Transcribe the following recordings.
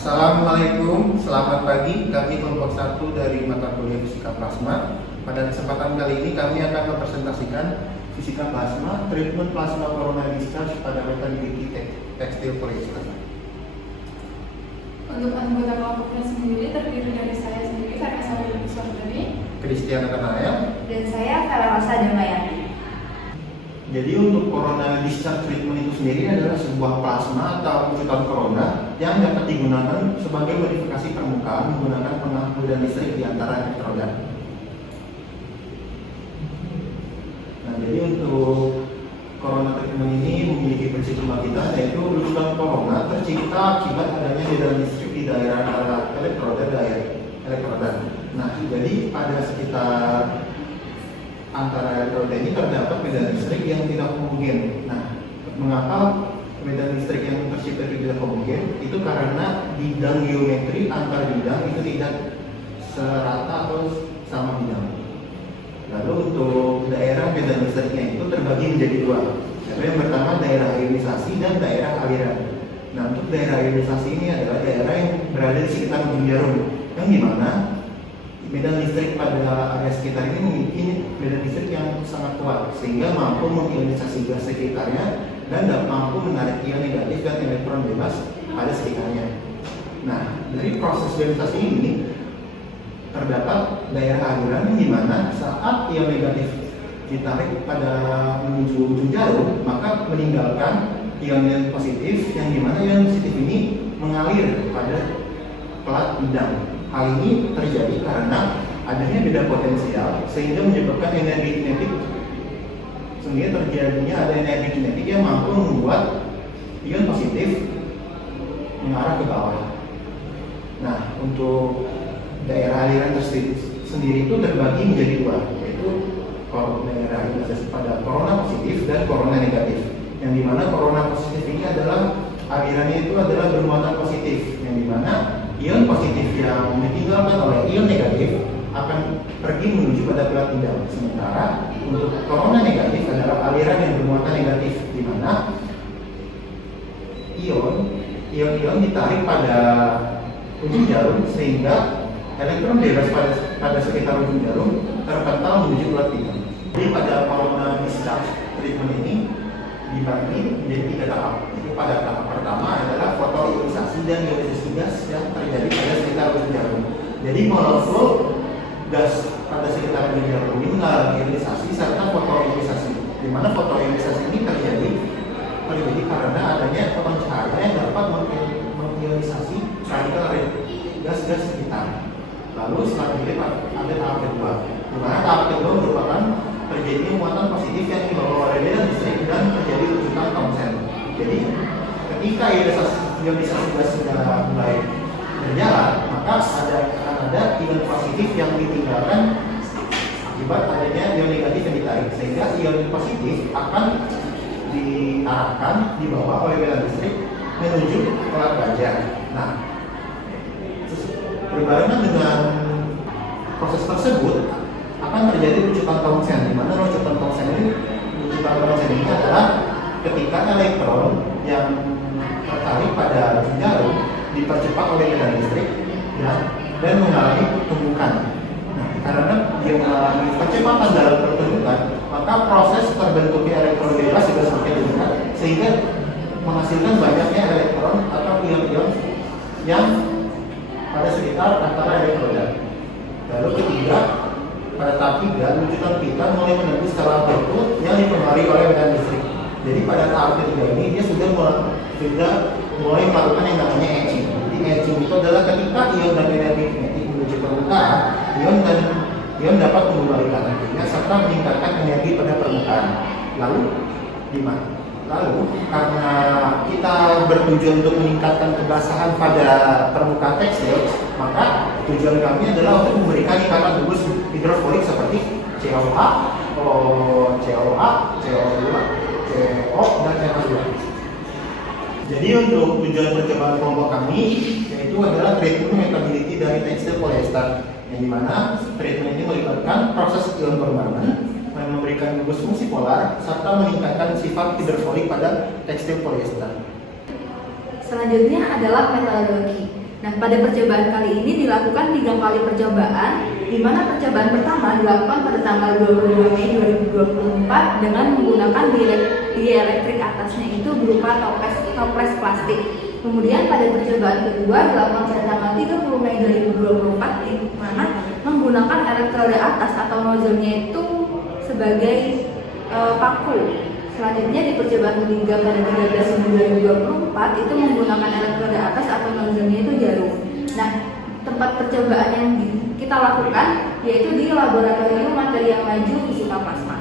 Assalamualaikum, selamat pagi. Kami kelompok 1 dari mata kuliah Fisika Plasma. Pada kesempatan kali ini kami akan mempresentasikan Fisika Plasma, treatment plasma corona discharge pada metallurgi tekstil polyester. Untuk anggota kelompoknya sendiri terdiri dari saya sendiri, Vanessa Wiliswardani, Christiana Kanaya, dan saya Vera Rosa Damayati. Jadi untuk corona discharge treatment itu sendiri adalah sebuah plasma atau wujudkan corona yang dapat digunakan sebagai modifikasi permukaan menggunakan pengangkut dan listrik di antara elektroda. Nah, jadi untuk corona treatment ini memiliki prinsip pembagian, yaitu wujudkan corona tercipta akibat adanya medan listrik di daerah antara elektroda. Nah, jadi pada sekitar antara elektroda ini terdapat medan listrik yang tidak homogen. Nah, mengapa medan listrik yang tercipta tidak homogen? Itu karena bidang geometri antar bidang itu tidak serata atau sama bidang. Lalu untuk daerah medan listriknya itu terbagi menjadi dua. Yang pertama daerah ionisasi dan daerah aliran. Nah, untuk daerah ionisasi ini adalah daerah yang berada di sekitar ujung jarum, yang dimana medan listrik pada area sekitar ini memiliki medan listrik yang sangat kuat sehingga mampu mengionisasi gas sekitarnya dan mampu menarik ion negatif dan elektron bebas pada sekitarnya. Nah, dari proses ionisasi ini terdapat daerah aliran di mana saat ion negatif ditarik pada menuju ujung jarum, maka meninggalkan ion positif yang dimana ion positif ini mengalir pada pelat bidang. Hal ini terjadi karena adanya beda potensial sehingga menyebabkan energi kinetik, sehingga terjadinya ada energi kinetik yang mampu membuat ion positif mengarah ke bawah. Nah, untuk daerah aliran sendiri itu terbagi menjadi dua, yaitu daerah ionisasi pada corona positif dan corona negatif. Yang dimana corona positif ini adalah alirannya itu adalah bermuatan positif, yang dimana ion positif yang ditinggalkan oleh ion negatif akan pergi menuju pada pelat bidang. Sementara untuk corona negatif adalah aliran yang bermuatan negatif, di mana ion ditarik pada ujung jarum sehingga elektron bebas pada sekitar ujung jarum terpental menuju pelat bidang. Jadi pada corona discharge treatment ini dibagi menjadi 3 tahap. Jadi pada tahap pertama adalah fotoionisasi dan ionisasi gas yang terjadi pada sekitar ujung jarum. Jadi molekul gas pada sekitar ujung jarum ini mengalami ionisasi serta fotoionisasi. Di mana fotoionisasi ini terjadi karena adanya foton cahaya yang dapat mengionisasi radikal gas-gas sekitar. Lalu selanjutnya ada tahap kedua, di mana tahap kedua merupakan terjadinya muatan positif yang dibawa oleh medan listrik dan terjadi wujudkan Thomson. Jadi ketika ionisasi gas sudah mulai berjalan, maka akan ada ion positif yang ditinggalkan akibat adanya ion negatif yang ditarik, sehingga ion positif akan diarahkan dibawa oleh medan listrik menuju pelat baja. Nah, berbarengan dengan proses tersebut akan terjadi wujudkan Thomson, di mana wujudkan Thomson ini adalah ketika elektron yang tertarik pada ujung jarum dipercepat oleh medan listrik dan mengalami pertumbukan. Nah, karena dia mengalami percepatan dalam pertumbukan, maka proses terbentuknya elektron bebas juga semakin meningkat sehingga menghasilkan banyaknya elektron atau ion-ion yang pada sekitar antara elektroda. Lalu ketiga, pada tahap 3, wujudkan kita mulai menembus skala tertentu yang dipengaruhi oleh medan listrik. Jadi pada tahap ketiga ini dia sudah mulai melakukan yang namanya etching. Jadi etching itu adalah ketika ion dan energi kinetik menuju permukaan, ion dapat mengembalikan energinya serta meningkatkan energi pada permukaan. Lalu karena kita bertujuan untuk meningkatkan kebasahan pada permukaan tekstil, maka tujuan kami adalah untuk memberikan ikatan tubuh hidrofolik seperti COH, COA, CO2, CO, dan NH2. Jadi untuk tujuan percobaan kelompok kami yaitu adalah treatment metallurgi dari tekstil polyester, yang dimana treatment ini melibatkan proses ion permanen yang memberikan gugus fungsi polar serta meningkatkan sifat hidrofolik pada tekstil polyester. Selanjutnya adalah metodologi. Nah, pada percobaan kali ini dilakukan 3 kali percobaan, di mana percobaan pertama dilakukan pada tanggal 22 Mei 2024 dengan menggunakan dieelektrik atasnya itu berupa toples plastik. Kemudian pada percobaan kedua dilakukan pada tanggal 30 Mei 2024 di mana menggunakan elektroda atas atau nozzle-nya itu sebagai paku. Selanjutnya di percobaan ketiga pada 13 Juni 2024 itu menggunakan elektroda atas atau nozzle-nya itu jarum. Nah, tempat percobaan yang kita lakukan yaitu di laboratorium material maju fisika plasma.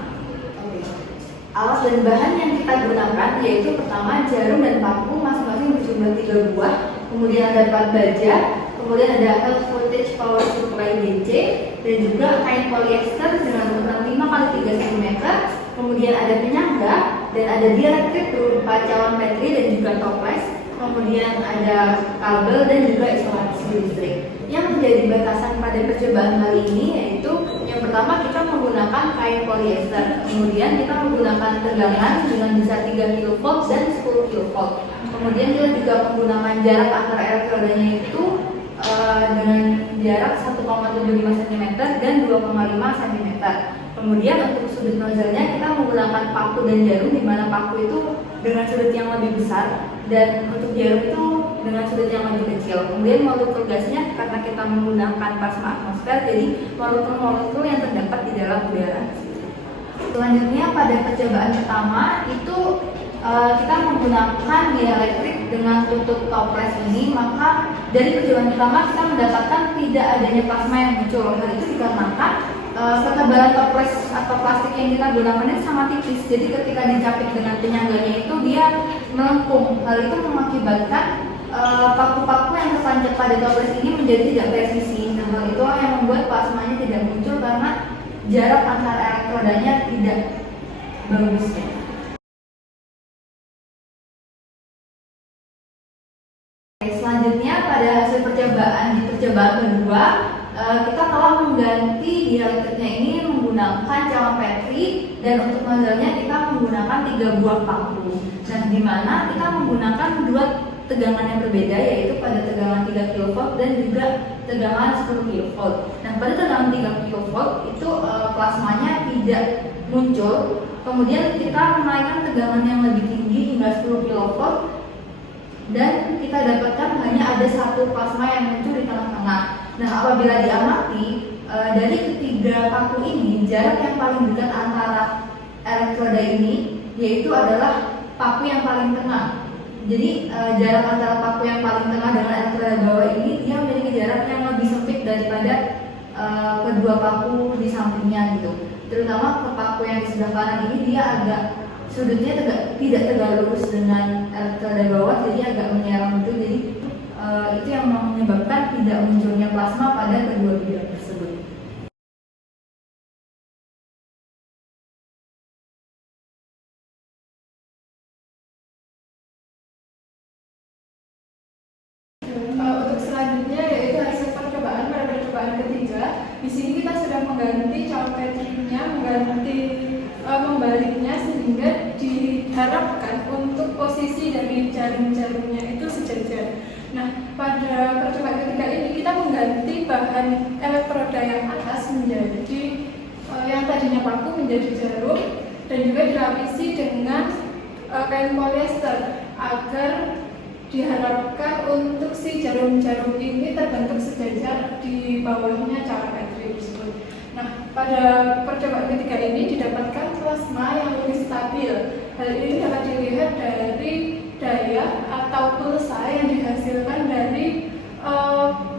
Alat dan bahan yang kita gunakan yaitu pertama jarum dan paku masing-masing berjumlah 3 buah, kemudian ada plat baja, kemudian ada high voltage power supply DC, dan juga kain polyester dengan ukuran 5 x 3 cm, kemudian ada penyangga dan ada dieelektrik berupa cawan petri dan juga toples, kemudian ada kabel dan juga isolasi listrik. Yang menjadi batasan pada percobaan kali ini yaitu yang pertama kita menggunakan kain polyester, kemudian kita menggunakan tegangan dengan besar 3 kV dan 10 kV. Kemudian kita juga menggunakan jarak antara elektrodanya itu dengan jarak 1,75 cm dan 2,5 cm. Kemudian untuk sudut nozzle-nya kita menggunakan paku dan jarum, di mana paku itu dengan sudut yang lebih besar dan untuk jarum itu dengan sudut yang lebih kecil. Kemudian molekul gasnya karena kita menggunakan plasma atmosfer, jadi molekul-molekul yang terdapat di dalam udara. Selanjutnya pada percobaan pertama itu kita menggunakan dieelektrik dengan tutup toples ini, maka dari percobaan pertama kita mendapatkan tidak adanya plasma yang muncul. Hal itu dikarenakan ketebalan toples atau plastik yang kita gunakan ini sangat tipis, jadi ketika dicapit dengan penyangganya itu dia melengkung. Hal itu mengakibatkan paku-paku yang tertancap pada toples ini menjadi tidak presisi. Nah, hal itu yang membuat plasmanya tidak muncul karena jarak antara elektrodanya tidak bagus. Selanjutnya pada hasil percobaan di percobaan kedua kita telah mengganti dieelektriknya ini menggunakan cawan petri dan untuk nozzle-nya kita menggunakan 3 buah paku. Nah, di mana kita menggunakan 2 tegangan yang berbeda yaitu pada tegangan 3 kV dan juga tegangan 10 kV. Nah, pada tegangan 3 kV itu plasmanya tidak muncul. Kemudian kita menaikkan tegangan yang lebih tinggi hingga 10 kV dan kita dapatkan hanya ada 1 plasma yang muncul di tengah-tengah. Nah, apabila diamati dari ketiga paku ini jarak yang paling dekat antara elektroda ini yaitu adalah paku yang paling tengah. Jadi jarak antara paku yang paling tengah dengan elektroda bawah ini dia memiliki jarak yang lebih sempit daripada kedua paku di sampingnya gitu. Terutama ke paku yang di sebelah kanan ini dia agak sudutnya tidak tegak lurus dengan elektroda bawah, jadi agak menyerang gitu. Jadi itu yang menyebabkan tidak munculnya plasma pada kedua bidang tersebut. Untuk selanjutnya yaitu hasil percobaan pada percobaan ketiga. Di sini kita sudah mengganti cawan petrinya, membaliknya sehingga diharapkan untuk posisi dari jarum-jarumnya itu sejajar. Nah, pada percobaan ketiga ini kita mengganti bahan elektroda yang atas menjadi yang tadinya paku menjadi jarum dan juga dilapisi dengan kain polyester agar diharapkan untuk si jarum-jarum ini terbentuk sejajar di bawahnya cawan petri tersebut. Nah, pada percobaan ketiga ini didapatkan plasma yang lebih stabil. Hal ini dapat dilihat dari daya atau pulsa yang dihasilkan dari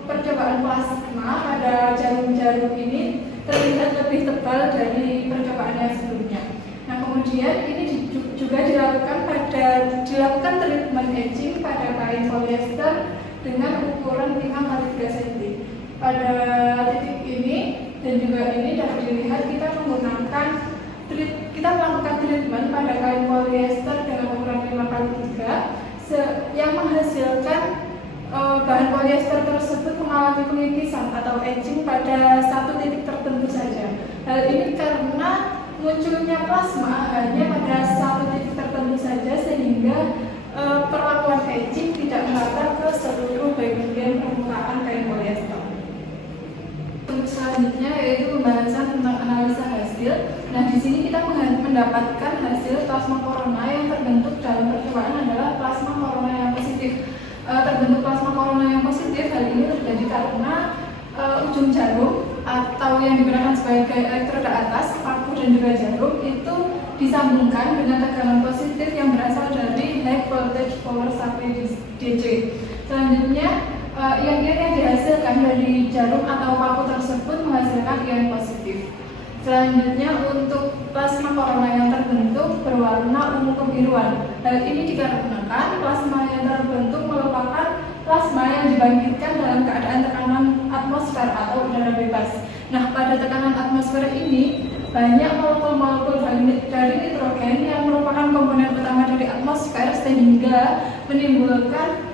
percobaan plasma pada jarum-jarum ini terlihat lebih tebal dari percobaan yang sebelumnya. Nah, kemudian ini juga dilakukan treatment etching pada kain polyester dengan ukuran 5 x 3 cm. Pada titik ini dan juga ini dapat dilihat kita melakukan treatment pada kain polyester dengan ukuran 5 x 3 yang menghasilkan bahan polyester tersebut mengalami pengikisan atau etching pada satu titik tertentu saja. Hal ini karena munculnya plasma hanya pada satu titik tertentu saja sehingga perlakuan etching tidak merata ke seluruh bagian permukaan kain polyester. Untuk selanjutnya yaitu pembahasan tentang analisa hasil. Nah, di sini kita mendapatkan hasil plasma corona yang terbentuk dalam percobaan adalah plasma corona yang positif. Terbentuk plasma corona yang positif hal ini terjadi karena ujung jarum atau yang digunakan sebagai elektroda atas, paku dan juga jarum itu disambungkan dengan tegangan positif yang berasal dari high voltage power supply DC. Selanjutnya ion-ion yang dihasilkan dari jarum atau paku tersebut menghasilkan ion positif. Selanjutnya untuk plasma corona yang terbentuk berwarna ungu kebiruan. Hal ini dikarenakan plasma yang terbentuk merupakan plasma yang dibangkitkan dalam keadaan tekanan atmosfer atau udara bebas. Nah, pada tekanan atmosfer ini banyak molekul-molekul dari nitrogen yang merupakan komponen utama dari atmosfer sehingga menimbulkan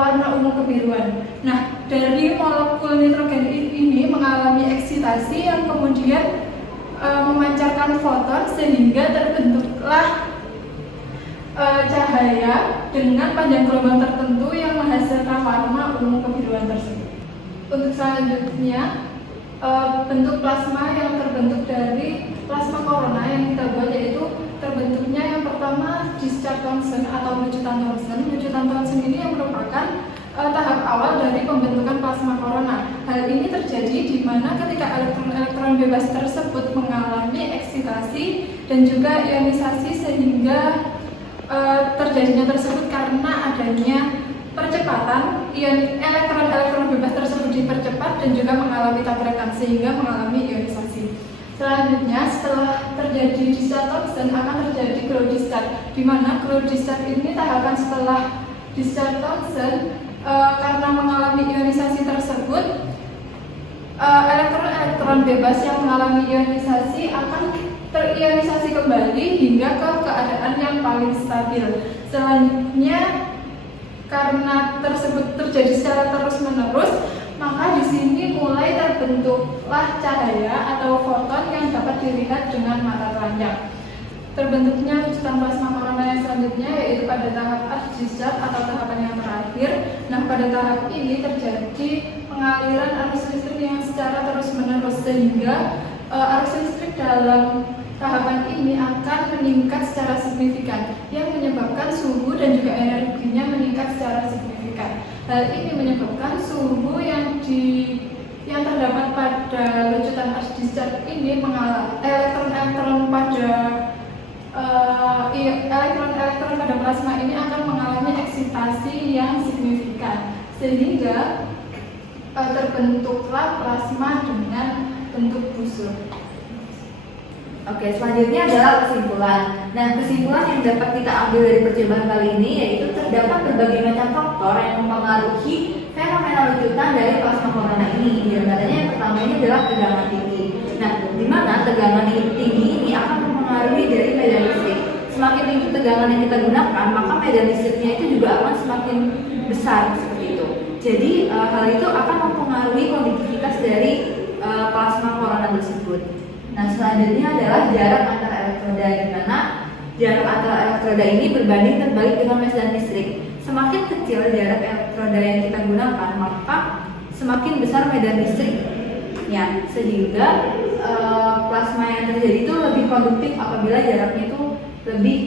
warna ungu kebiruan. Nah, dari molekul nitrogen ini mengalami eksitasi yang kemudian memancarkan foton sehingga terbentuklah cahaya dengan panjang gelombang tertentu yang menghasilkan warna ungu kebiruan tersebut. Untuk selanjutnya, bentuk plasma yang terbentuk dari plasma corona yang kita buat yaitu terbentuknya yang pertama discharge Thomson atau lucutan Thomson. Lucutan Thomson ini yang merupakan tahap awal dari pembentukan plasma corona. Hal ini terjadi di mana ketika elektron-elektron bebas tersebut mengalami eksitasi dan juga ionisasi sehingga terjadinya tersebut karena adanya percepatan elektron-elektron bebas tersebut dipercepat dan juga mengalami tabrakan sehingga mengalami ionisasi. Selanjutnya, setelah terjadi discharge Thomson akan terjadi glow discharge, di mana glow discharge ini tahapan setelah discharge Thomson karena mengalami ionisasi tersebut, elektron-elektron bebas yang mengalami ionisasi akan terionisasi kembali hingga ke keadaan yang paling stabil. Selanjutnya, karena tersebut terjadi secara terus-menerus, maka di sini mulai terbentuklah cahaya atau foton yang dapat dilihat dengan mata telanjang. Terbentuknya lucutan plasma corona yang selanjutnya yaitu pada tahap arc discharge atau tahapan yang terakhir. Nah, pada tahap ini terjadi pengaliran arus listrik yang secara terus-menerus sehingga arus listrik dalam tahapan ini akan meningkat secara signifikan yang menyebabkan suhu dan juga energinya meningkat secara signifikan. Hal ini menyebabkan suhu yang terdapat pada lucutan arc discharge ini elektron-elektron pada plasma ini akan mengalami eksitasi yang signifikan sehingga terbentuklah plasma dengan bentuk busur. Oke, selanjutnya adalah kesimpulan. Nah, kesimpulan yang dapat kita ambil dari percobaan kali ini yaitu terdapat berbagai macam faktor yang mempengaruhi fenomena lucutan dari plasma corona ini. Di antaranya yang pertama ini adalah tegangan tinggi. Nah, di mana tegangan tinggi ini akan mempengaruhi dari medan listrik. Semakin tinggi tegangan yang kita gunakan, maka medan listriknya itu juga akan semakin besar seperti itu. Jadi hal itu akan mempengaruhi konduktivitas dari plasma corona tersebut. Nah, selanjutnya adalah jarak antara elektroda, di mana jarak antara elektroda ini berbanding terbalik dengan medan listrik. Semakin kecil jarak elektroda yang kita gunakan, maka semakin besar medan listriknya, sehingga plasma yang terjadi itu lebih konduktif apabila jaraknya itu lebih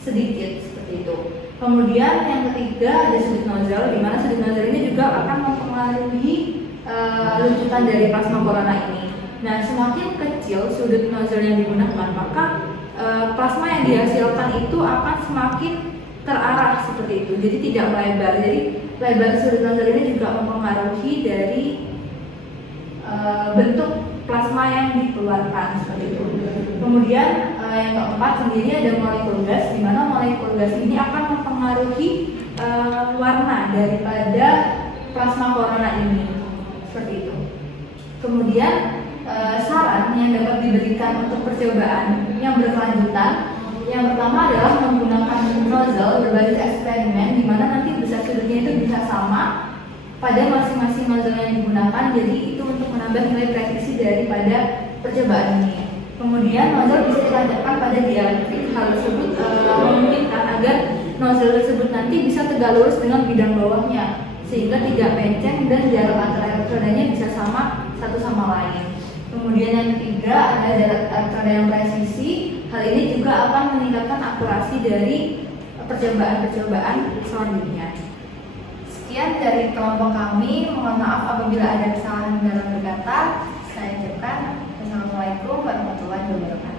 sedikit seperti itu. Kemudian yang ketiga ada sudut nozzle, di mana sudut nozzle ini juga akan mempengaruhi lucutan dari plasma corona ini. Nah, semakin kecil sudut nozzle yang digunakan, maka plasma yang dihasilkan itu akan semakin terarah seperti itu. Jadi tidak melebar. Jadi lebar sudut nozzle ini juga mempengaruhi dari bentuk plasma yang dikeluarkan seperti itu. Kemudian yang keempat sendiri ada molekul gas, di mana molekul gas ini akan mempengaruhi warna daripada plasma corona ini seperti itu. Kemudian saran yang dapat diberikan untuk percobaan yang berkelanjutan, yang pertama adalah menggunakan nozzle berbasis eksperimen, di mana nanti besar sudutnya itu bisa sama pada masing-masing nozzle yang digunakan. Jadi itu untuk menambah nilai presisi daripada percobaan ini. Kemudian nozzle bisa ditancapkan pada dielektrik. Hal tersebut memungkinkan agar nozzle tersebut nanti bisa tegak lurus dengan bidang bawahnya, sehingga tidak melenceng dan jarak antara elektrodanya bisa sama satu sama lain. Kemudian yang ketiga ada jarak elektroda yang presisi. Hal ini juga akan meningkatkan akurasi dari percobaan-percobaan selanjutnya. Sekian dari kelompok kami. Mohon maaf apabila ada kesalahan dalam berkata. Saya ucapkan wassalamualaikum warahmatullahi wabarakatuh.